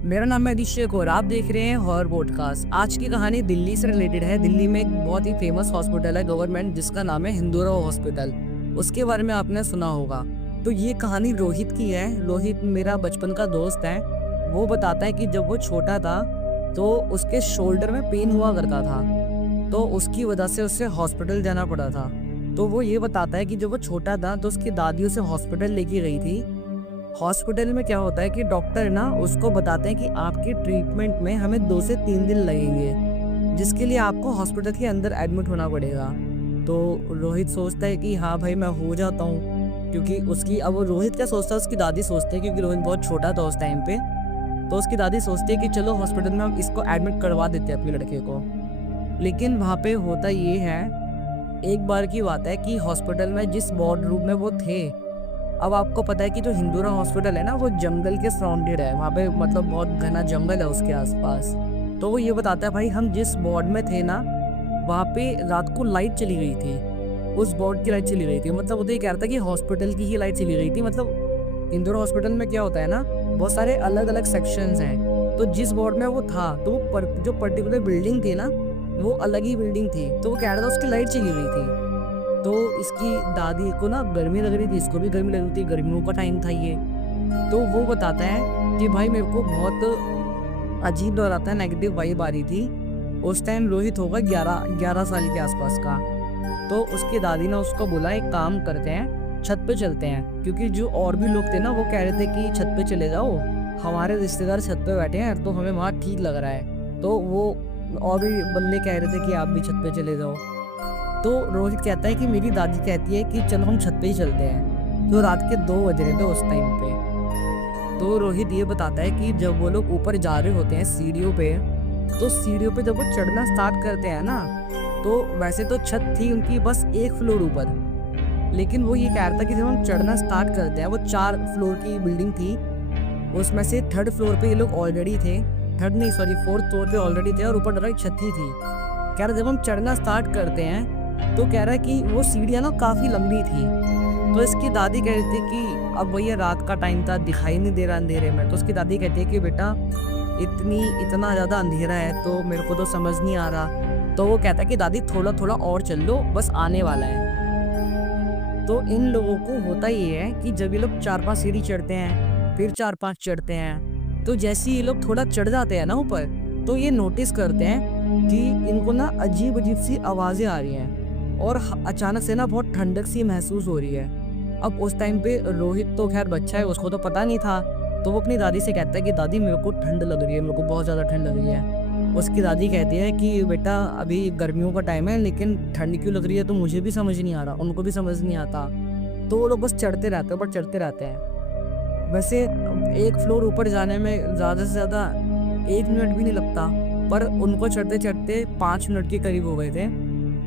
मेरा नाम है अभिषेक और आप देख रहे हैं हॉरर पॉडकास्ट। आज की कहानी दिल्ली से रिलेटेड है। दिल्ली में एक बहुत ही फेमस हॉस्पिटल है गवर्नमेंट, जिसका नाम है हिंदूराव हॉस्पिटल। उसके बारे में आपने सुना होगा। तो ये कहानी रोहित की है। रोहित मेरा बचपन का दोस्त है। वो बताता है कि जब वो छोटा था तो उसके शोल्डर में पेन हुआ करता था, तो उसकी वजह से उसे हॉस्पिटल जाना पड़ा था। तो वो ये बताता है कि जब वो छोटा था तो उसकी दादी उसे हॉस्पिटल लेके गई थी। हॉस्पिटल में क्या होता है कि डॉक्टर ना उसको बताते हैं कि आपके ट्रीटमेंट में हमें 2 से 3 दिन लगेंगे, जिसके लिए आपको हॉस्पिटल के अंदर एडमिट होना पड़ेगा। तो रोहित सोचता है कि हाँ भाई मैं हो जाता हूँ, क्योंकि उसकी अब वो रोहित क्या सोचता है, उसकी दादी सोचती है, क्योंकि रोहित बहुत छोटा था उस टाइम पे। तो उसकी दादी सोचती है कि चलो हॉस्पिटल में हम इसको एडमिट करवा देते हैं अपने लड़के को। लेकिन वहाँ पे होता ये है, एक बार की बात है कि हॉस्पिटल में जिस वार्ड रूम में वो थे, अब आपको पता है कि जो हिंदूराव हॉस्पिटल है ना वो जंगल के सराउंडेड है। वहाँ पे मतलब बहुत घना जंगल है उसके आसपास। तो वो ये बताता है भाई हम जिस वार्ड में थे ना, वहाँ पे रात को लाइट चली गई थी। उस वार्ड की लाइट चली गई थी। मतलब वो तो ये कह रहा था कि हॉस्पिटल की ही लाइट चली गई थी। मतलब हिंदूराव हॉस्पिटल में क्या होता है ना, बहुत सारे अलग अलग सेक्शंस हैं। तो जिस वार्ड में वो था तो वो जो पर्टिकुलर बिल्डिंग थी ना वो अलग ही बिल्डिंग थी। तो वो कह रहा था उसकी लाइट चली गई थी। तो इसकी दादी को ना गर्मी लग रही थी, इसको भी गर्मी लग रही थी, गर्मियों का टाइम था ये। तो वो बताता है कि भाई मेरे को बहुत अजीब लग रहा था, नेगेटिव वाइब आ रही थी। उस टाइम रोहित होगा 11 साल के आसपास का। तो उसकी दादी ने उसको बोला एक काम करते हैं, छत पे चलते हैं, क्योंकि जो और भी लोग थे ना वो कह रहे थे कि छत पे चले जाओ, हमारे रिश्तेदार छत पे बैठे हैं तो हमें वहाँ ठीक लग रहा है। तो वो और भी बंदे कह रहे थे कि आप भी छत पे चले जाओ। तो रोहित कहता है कि मेरी दादी कहती है कि चलो हम छत पे ही चलते हैं। तो रात के 2 बज रहे थे उस टाइम पे। तो रोहित ये बताता है कि जब वो लोग ऊपर जा रहे होते हैं सीढ़ियों पे, तो सीढ़ियों पे जब वो चढ़ना स्टार्ट करते हैं ना, तो वैसे तो छत थी उनकी बस 1 फ्लोर ऊपर, लेकिन वो ये कह रहा था कि जब हम चढ़ना स्टार्ट करते हैं, वो 4 फ्लोर की बिल्डिंग थी, उसमें से 3rd फ्लोर पे ये लोग ऑलरेडी थे। 3rd नहीं सॉरी 4th फ्लोर पे ऑलरेडी थे और ऊपर डायरेक्ट छत ही थी। कह रहा जब हम चढ़ना स्टार्ट करते हैं तो कह रहा है कि वो सीढ़ियाँ ना काफ़ी लंबी थी। तो इसकी दादी कह रही थी कि अब भैया रात का टाइम था, दिखाई नहीं दे रहा अंधेरे में। तो उसकी दादी कहती है कि बेटा इतना ज़्यादा अंधेरा है तो मेरे को तो समझ नहीं आ रहा। तो वो कहता है कि दादी थोड़ा थोड़ा और चल लो, बस आने वाला है। तो इन लोगों को होता ये है कि जब ये लोग 4-5 सीढ़ी चढ़ते हैं, फिर 4-5 चढ़ते हैं, तो जैसे ये लोग थोड़ा चढ़ जाते हैं ना ऊपर, तो ये नोटिस करते हैं कि इनको ना अजीब अजीब सी आवाज़ें आ रही हैं और अचानक से ना बहुत ठंडक सी महसूस हो रही है। अब उस टाइम पे रोहित तो खैर बच्चा है, उसको तो पता नहीं था। तो वो अपनी दादी से कहता है कि दादी मेरे को ठंड लग रही है, मेरे को बहुत ज़्यादा ठंड लग रही है। उसकी दादी कहती है कि बेटा अभी गर्मियों का टाइम है, लेकिन ठंड क्यों लग रही है तो मुझे भी समझ नहीं आ रहा, उनको भी समझ नहीं आता। तो वो लोग बस चढ़ते रहते हैं, बट चढ़ते रहते हैं। वैसे 1 फ्लोर ऊपर जाने में ज़्यादा से ज़्यादा 1 मिनट भी नहीं लगता, पर उनको चढ़ते चढ़ते 5 मिनट के करीब हो गए थे।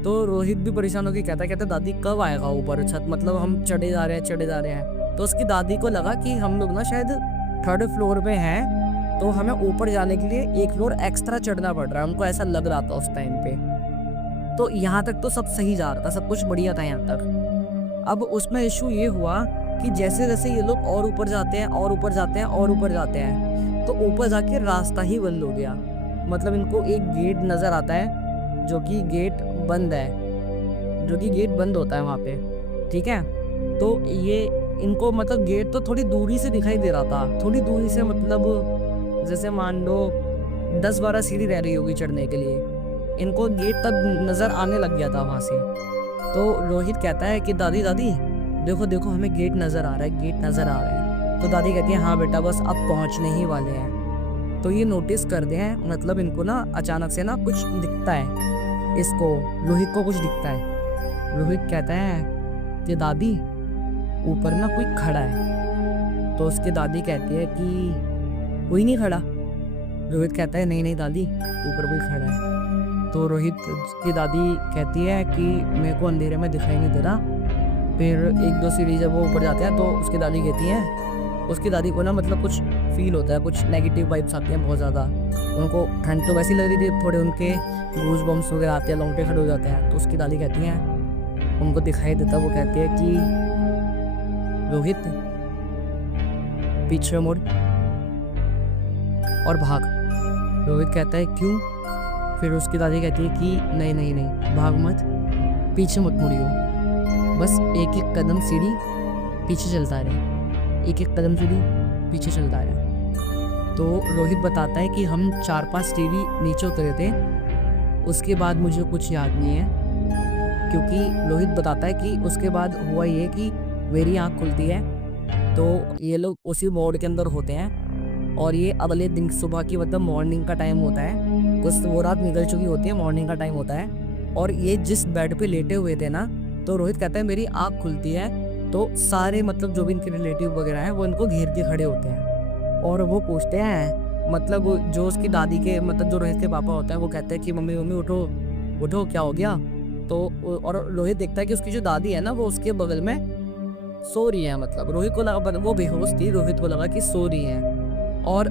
तो रोहित भी परेशान होकर कहता दादी कब आएगा ऊपर छत, मतलब हम चढ़े जा रहे हैं। तो उसकी दादी को लगा कि हम लोग ना शायद 3rd फ्लोर पे हैं, तो हमें ऊपर जाने के लिए 1 फ्लोर एक्स्ट्रा चढ़ना पड़ रहा है, उनको ऐसा लग रहा था उस टाइम पे। तो यहाँ तक तो सब सही जा रहा था, सब कुछ बढ़िया था यहाँ तक। अब उसमें इशू ये हुआ कि जैसे जैसे ये लोग और ऊपर जाते हैं और ऊपर जाते हैं और ऊपर जाते हैं, तो ऊपर जाके रास्ता ही बंद हो गया। मतलब इनको एक गेट नज़र आता है जो कि गेट बंद है, जो कि गेट बंद होता है वहाँ पे, ठीक है। तो ये इनको मतलब गेट तो थोड़ी दूरी से दिखाई दे रहा था, थोड़ी दूरी से, मतलब जैसे मान लो 10-12 सीढ़ी रह रही होगी चढ़ने के लिए, इनको गेट तब नज़र आने लग गया था वहाँ से। तो रोहित कहता है कि दादी दादी देखो देखो हमें गेट नज़र आ रहा है, गेट नज़र आ रहा है। तो दादी कहती है हाँ बेटा बस अब पहुँचने ही वाले हैं। तो ये नोटिस करते हैं, मतलब इनको ना अचानक से ना कुछ दिखता है, इसको रोहित को कुछ दिखता है। रोहित कहता है कि दादी ऊपर ना कोई खड़ा है। तो उसकी दादी कहती है कि कोई नहीं खड़ा। रोहित कहता है नहीं नहीं दादी ऊपर कोई खड़ा है। तो रोहित की दादी कहती है कि मेरे को अंधेरे में दिखाई नहीं दे रहा। फिर 1-2 सीढ़ी जब वो ऊपर जाते हैं तो उसकी दादी कहती है, उसकी दादी को ना मतलब कुछ फील होता है, कुछ नेगेटिव वाइब्स आती हैं बहुत ज़्यादा। उनको ठंड तो वैसी लग रही थी, थोड़े उनके गूज बम्स वगैरह आते हैं, लौंगटे खड़े हो जाते हैं। तो उसकी दादी कहती हैं, उनको दिखाई देता, वो कहती है कि रोहित पीछे मुड़। और भाग। रोहित कहता है क्यों? फिर उसकी दादी कहती है कि नहीं नहीं नहीं, भाग मत, पीछे मत मुड़ियो, बस एक एक कदम सीढ़ी पीछे चलता रहे, एक एक कदम सीढ़ी पीछे चलता रहे। तो रोहित बताता है कि हम 4-5 सीढ़ी नीचे उतरे थे, उसके बाद मुझे कुछ याद नहीं है, क्योंकि रोहित बताता है कि उसके बाद हुआ ये कि मेरी आँख खुलती है तो ये लोग उसी वार्ड के अंदर होते हैं और ये अगले दिन सुबह की मतलब मॉर्निंग का टाइम होता है, उस वो रात निकल चुकी होती है, मॉर्निंग का टाइम होता है और ये जिस बेड पे लेटे हुए थे ना, तो रोहित कहता है मेरी आँख खुलती है तो सारे मतलब जो भी इनके रिलेटिव वगैरह हैं वो इनको घेर के खड़े होते हैं और वो पूछते हैं, मतलब जो उसकी दादी के मतलब जो रोहित के पापा होते हैं वो कहते हैं कि मम्मी मम्मी उठो उठो, क्या हो गया? तो और रोहित देखता है कि उसकी जो दादी है ना वो उसके बगल में सो रही है, मतलब रोहित को लगा वो बेहोश थी, रोहित को लगा कि सो रही है। और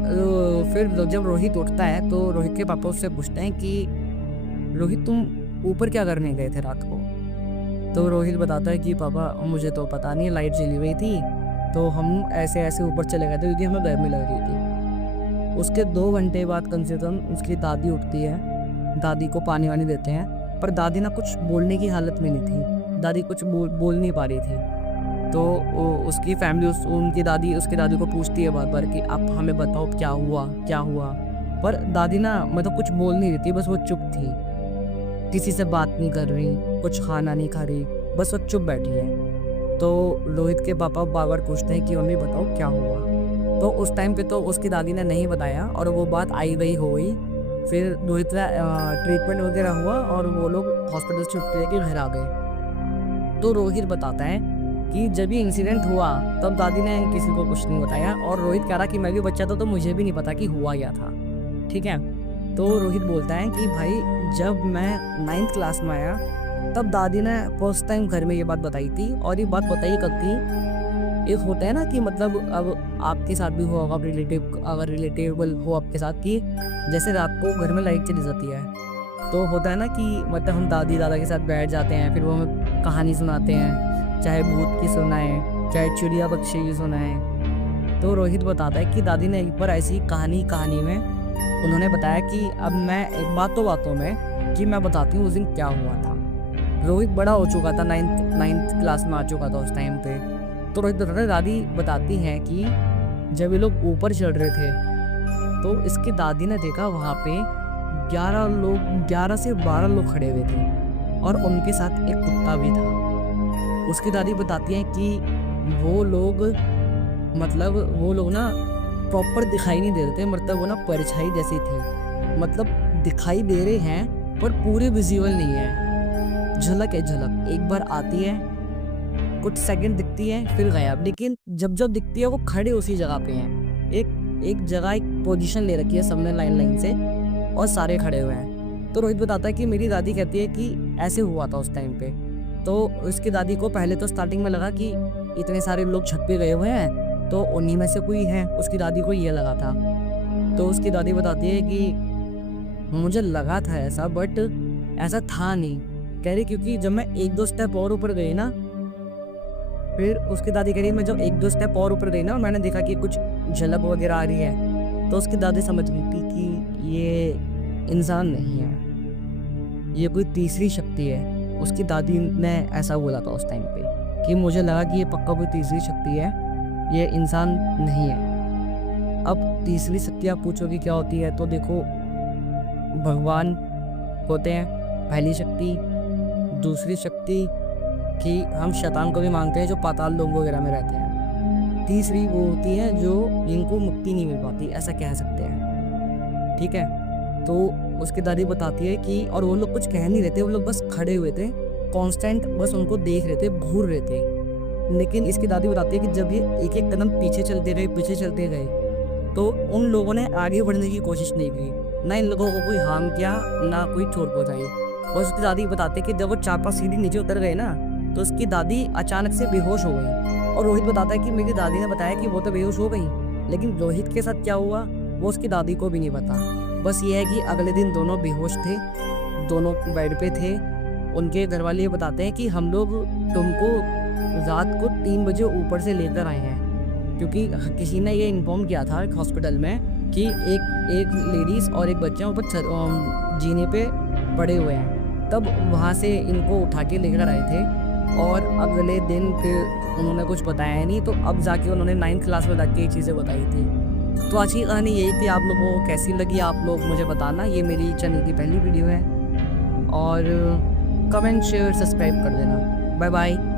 फिर जब रोहित उठता है तो रोहित के पापा उससे पूछते हैं कि रोहित तुम ऊपर क्या करने गए थे रात को? तो रोहित बताता है कि पापा मुझे तो पता नहीं, लाइट जली हुई थी तो हम ऐसे ऐसे ऊपर चले गए थे क्योंकि हमें गर्मी लग रही थी। उसके 2 घंटे बाद कम से कम उसकी दादी उठती है, दादी को पानी वानी देते हैं, पर दादी ना कुछ बोलने की हालत में नहीं थी, दादी कुछ बोल नहीं पा रही थी। तो उसकी फैमिली उसकी दादी को पूछती है बार बार कि आप हमें बताओ क्या हुआ क्या हुआ, पर दादी ना मतलब कुछ बोल नहीं रही थी, बस वो चुप थी, किसी से बात नहीं कर रही, कुछ खाना नहीं खा रही, बस वो चुप बैठी है। तो रोहित के पापा बार बार पूछते हैं कि मम्मी बताओ क्या हुआ। तो उस टाइम पे तो उसकी दादी ने नहीं बताया और वो बात आई वही हो गई। फिर रोहित का ट्रीटमेंट वगैरह हुआ और वो लोग हॉस्पिटल से छुट्टी लेके घर आ गए। तो रोहित बताता है कि जब ये इंसिडेंट हुआ तब दादी ने किसी को कुछ नहीं बताया और रोहित कह रहा कि मैं भी बच्चा था तो मुझे भी नहीं पता कि हुआ क्या था, ठीक है। तो रोहित बोलता है कि भाई जब मैं 9th क्लास में आया तब दादी ने फर्स्ट टाइम घर में ये बात बताई थी और ये बात बताई कब थी, एक होता है ना कि मतलब अब आपके साथ भी हुआ होगा, अगर रिलेटेबल हो आपके साथ कि जैसे रात को घर में लाइट चली जाती है तो होता है ना कि मतलब हम दादी दादा के साथ बैठ जाते हैं, फिर वो हमें कहानी सुनाते हैं, चाहे भूत की सुनाएं चाहे चिड़िया पक्षी की सुनाएं। तो रोहित बताता है कि दादी ने एक बार ऐसी कहानी में उन्होंने बताया कि अब मैं एक बातों में कि मैं बताती हूँ उस दिन क्या हुआ था। रोहित बड़ा हो चुका था, 9th क्लास में आ चुका था उस टाइम पे। तो रोहित बताता है दादी बताती हैं कि जब ये लोग ऊपर चढ़ रहे थे तो इसकी दादी ने देखा वहाँ पे 11 से 12 लोग खड़े हुए थे और उनके साथ एक कुत्ता भी था। उसकी दादी बताती है कि वो लोग ना प्रॉपर दिखाई नहीं दे रहे थे, मतलब वो ना परछाई जैसी थी, मतलब दिखाई दे रहे हैं पर पूरे विजुअल नहीं है, झलक है झलक, एक बार आती है कुछ सेकंड दिखती है फिर गायब, लेकिन जब दिखती है वो खड़े उसी जगह पे हैं, एक जगह एक पोजीशन ले रखी है सबने लाइन से और सारे खड़े हुए हैं। तो रोहित बताता है कि मेरी दादी कहती है कि ऐसे हुआ था उस टाइम पे। तो उसकी दादी को पहले तो स्टार्टिंग में लगा कि इतने सारे लोग छत पे गए हुए हैं तो उन्हीं में से कोई है, उसकी दादी को ये लगा था। तो उसकी दादी बताती है कि मुझे लगा था ऐसा बट ऐसा था नहीं, कह रही क्योंकि जब मैं 1-2 स्टेप और ऊपर गई ना, फिर उसकी दादी कह रही मैं जब 1-2 स्टेप और ऊपर गई ना मैंने देखा कि कुछ झलक वगैरह आ रही है, तो उसकी दादी समझ गई थी कि ये इंसान नहीं है, ये कोई तीसरी शक्ति है। उसकी दादी ने ऐसा बोला था उस टाइम पे कि मुझे लगा कि ये पक्का कोई तीसरी शक्ति है, ये इंसान नहीं है। अब तीसरी शक्ति आप पूछोगे क्या होती है, तो देखो भगवान होते हैं पहली शक्ति, दूसरी शक्ति कि हम शैतान को भी मांगते हैं जो पाताल लोक वगैरह में रहते हैं, तीसरी वो होती है जो जिनको मुक्ति नहीं मिल पाती, ऐसा कह सकते हैं, ठीक है। तो उसकी दादी बताती है कि और वो लोग कुछ कह नहीं रहे थे, वो लोग बस खड़े हुए थे कांस्टेंट, बस उनको देख रहे थे, घूर रहे थे। लेकिन इसकी दादी बताती है कि जब ये एक एक कदम पीछे चलते गए तो उन लोगों ने आगे बढ़ने की कोशिश नहीं की, ना इन लोगों को कोई हार्म किया ना कोई चोट पहुंचाई। और उसकी दादी बताते हैं कि जब वो 4-5 सीढ़ी नीचे उतर गए ना तो उसकी दादी अचानक से बेहोश हो गई। और रोहित बताता है कि मेरी दादी ने बताया कि वो तो बेहोश हो गई, लेकिन रोहित के साथ क्या हुआ वो उसकी दादी को भी नहीं पता। बस ये है कि अगले दिन दोनों बेहोश थे, दोनों बेड पे थे। उनके घर वाले ये बताते हैं कि हम लोग तुमको रात को 3 बजे ऊपर से लेकर आए हैं, क्योंकि किसी ने ये इन्फॉर्म किया था हॉस्पिटल में कि एक लेडीज़ और एक बच्चा ऊपर जीने पे पड़े हुए हैं। तब वहाँ से इनको उठा के लेकर आए थे और अगले दिन फिर उन्होंने कुछ बताया नहीं, तो अब जाके उन्होंने 9th क्लास में जाके ये चीज़ें बताई थी। तो आज की कहानी यही थी। आप लोगों को कैसी लगी आप लोग मुझे बताना। ये मेरी चैनल की पहली वीडियो है और कमेंट शेयर सब्सक्राइब कर देना। Bye bye.